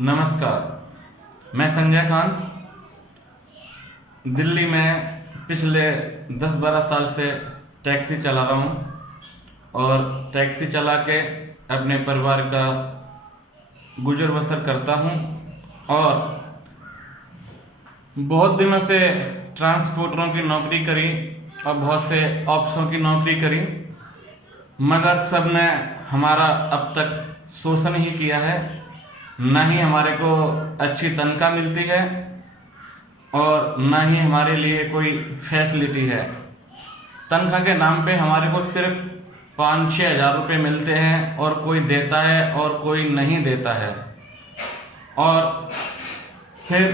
नमस्कार। मैं संजय खान दिल्ली में पिछले 10-12 साल से टैक्सी चला रहा हूँ और टैक्सी चला के अपने परिवार का गुजर बसर करता हूँ और बहुत दिनों से ट्रांसपोर्टरों की नौकरी करी और बहुत से ऑफिसों की नौकरी करी, मगर सब ने हमारा अब तक शोषण ही किया है। ना ही हमारे को अच्छी तनख्वाह मिलती है और ना ही हमारे लिए कोई फैसिलिटी है। तनख्वाह के नाम पे हमारे को सिर्फ 5-6 हज़ार रुपये मिलते हैं और कोई देता है और कोई नहीं देता है। और फिर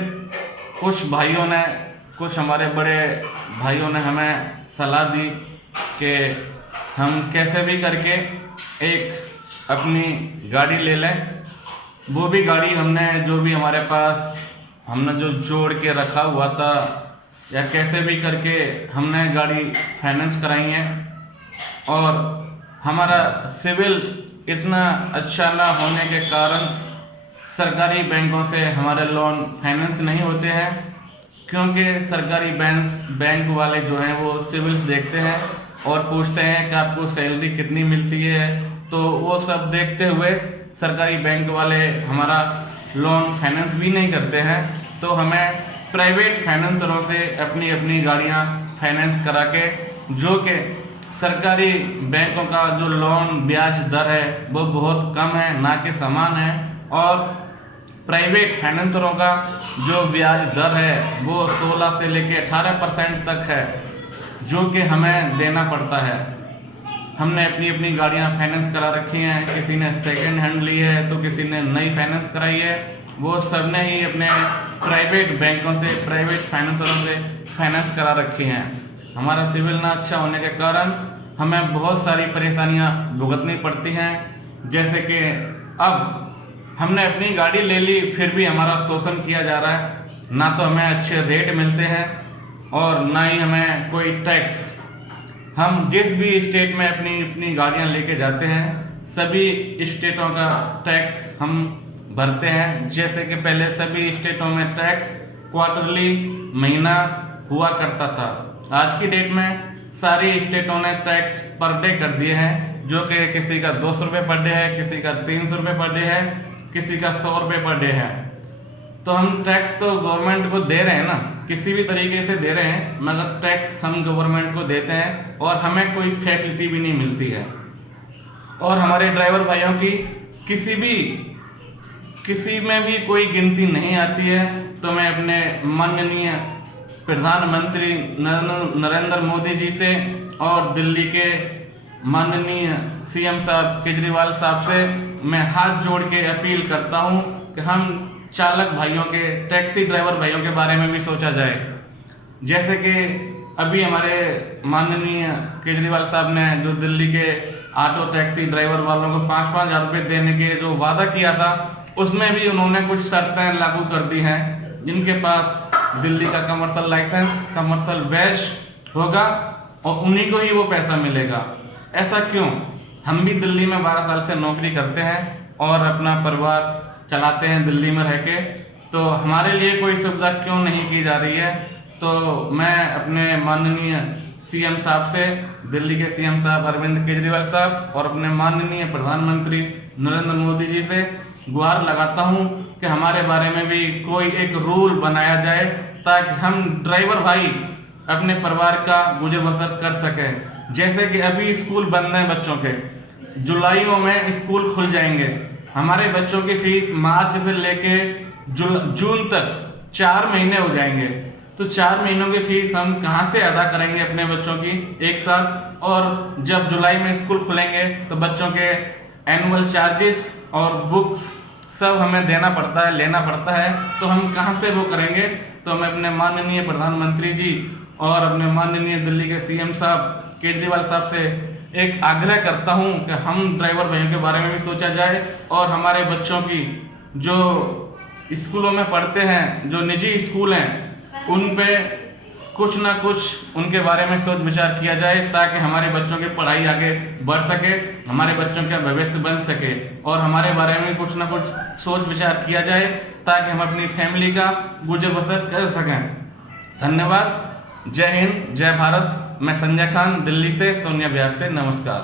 कुछ हमारे बड़े भाइयों ने हमें सलाह दी कि हम कैसे भी करके एक अपनी गाड़ी ले लें। वो भी गाड़ी हमने जो जोड़ के रखा हुआ था या कैसे भी करके हमने गाड़ी फाइनेंस कराई है और हमारा सिविल इतना अच्छा ना होने के कारण सरकारी बैंकों से हमारे लोन फाइनेंस नहीं होते हैं, क्योंकि सरकारी बैंक वाले जो हैं वो सिविल्स देखते हैं और पूछते हैं कि आपको सैलरी कितनी मिलती है। तो वो सब देखते हुए सरकारी बैंक वाले हमारा लोन फाइनेंस भी नहीं करते हैं। तो हमें प्राइवेट फाइनेंसरों से अपनी गाड़ियां फाइनेंस करा के, जो कि सरकारी बैंकों का जो लोन ब्याज दर है वो बहुत कम है, ना कि समान है, और प्राइवेट फाइनेंसरों का जो ब्याज दर है वो 16 से लेकर 18% तक है, जो कि हमें देना पड़ता है। हमने अपनी गाड़ियां फाइनेंस करा रखी हैं, किसी ने सेकंड हैंड ली है तो किसी ने नई फाइनेंस कराई है। वो सब ने ही अपने प्राइवेट बैंकों से, प्राइवेट फाइनेंसरों से फाइनेंस करा रखी हैं। हमारा सिविल ना अच्छा होने के कारण हमें बहुत सारी परेशानियां भुगतनी पड़ती हैं, जैसे कि अब हमने अपनी गाड़ी ले ली फिर भी हमारा शोषण किया जा रहा है। ना तो हमें अच्छे रेट मिलते हैं और ना ही हमें कोई टैक्स। हम जिस भी स्टेट में अपनी गाड़ियां लेके जाते हैं सभी स्टेटों का टैक्स हम भरते हैं। जैसे कि पहले सभी स्टेटों में टैक्स क्वार्टरली महीना हुआ करता था, आज की डेट में सारी स्टेटों ने टैक्स पर डे कर दिए हैं, जो कि किसी का 200 रुपये पर डे है, किसी का 300 रुपये पर डे है, किसी का 100 रुपये पर डे है। तो हम टैक्स तो गवर्नमेंट को दे रहे हैं ना, किसी भी तरीके से दे रहे हैं, मगर टैक्स हम गवर्नमेंट को देते हैं और हमें कोई फैसिलिटी भी नहीं मिलती है। और हमारे ड्राइवर भाइयों की किसी में भी कोई गिनती नहीं आती है। तो मैं अपने माननीय प्रधानमंत्री नरेंद्र मोदी जी से और दिल्ली के माननीय सीएम साहब केजरीवाल साहब से मैं हाथ जोड़ के अपील करता हूं कि हम चालक भाइयों के, टैक्सी ड्राइवर भाइयों के बारे में भी सोचा जाए। जैसे कि अभी हमारे माननीय केजरीवाल साहब ने जो दिल्ली के ऑटो टैक्सी ड्राइवर वालों को 5-5 हज़ार रुपये देने के जो वादा किया था, उसमें भी उन्होंने कुछ शर्तें लागू कर दी हैं। जिनके पास दिल्ली का कमर्शियल लाइसेंस, कमर्शियल बैच होगा और उन्हीं को ही वो पैसा मिलेगा। ऐसा क्यों? हम भी दिल्ली में 12 साल से नौकरी करते हैं और अपना परिवार चलाते हैं दिल्ली में रह के, तो हमारे लिए कोई सुविधा क्यों नहीं की जा रही है? तो मैं अपने माननीय सीएम साहब से, दिल्ली के सीएम साहब अरविंद केजरीवाल साहब और अपने माननीय प्रधानमंत्री नरेंद्र मोदी जी से गुहार लगाता हूं कि हमारे बारे में भी कोई एक रूल बनाया जाए, ताकि हम ड्राइवर भाई अपने परिवार का गुजर बसर कर सकें। जैसे कि अभी स्कूल बंद हैं बच्चों के, जुलाइयों में स्कूल खुल जाएंगे। हमारे बच्चों की फीस मार्च से लेके जून तक 4 महीने हो जाएंगे। तो 4 महीनों की फीस हम कहाँ से अदा करेंगे अपने बच्चों की एक साथ? और जब जुलाई में स्कूल खुलेंगे तो बच्चों के एनुअल चार्जेस और बुक्स सब हमें देना पड़ता है, लेना पड़ता है। तो हम कहाँ से वो करेंगे? तो मैं अपने माननीय प्रधानमंत्री जी और अपने माननीय दिल्ली के सीएम साहब केजरीवाल साहब से एक आग्रह करता हूं कि हम ड्राइवर भाइयों के बारे में भी सोचा जाए और हमारे बच्चों की जो स्कूलों में पढ़ते हैं, जो निजी स्कूल हैं, उन पे कुछ ना कुछ उनके बारे में सोच विचार किया जाए, ताकि हमारे बच्चों की पढ़ाई आगे बढ़ सके, हमारे बच्चों का भविष्य बन सके, और हमारे बारे में कुछ ना कुछ सोच विचार किया जाए ताकि हम अपनी फैमिली का गुजर बसर कर सकें। धन्यवाद। जय हिंद, जय भारत। मैं संजय खान, दिल्ली से, सोनिया विहार से। नमस्कार।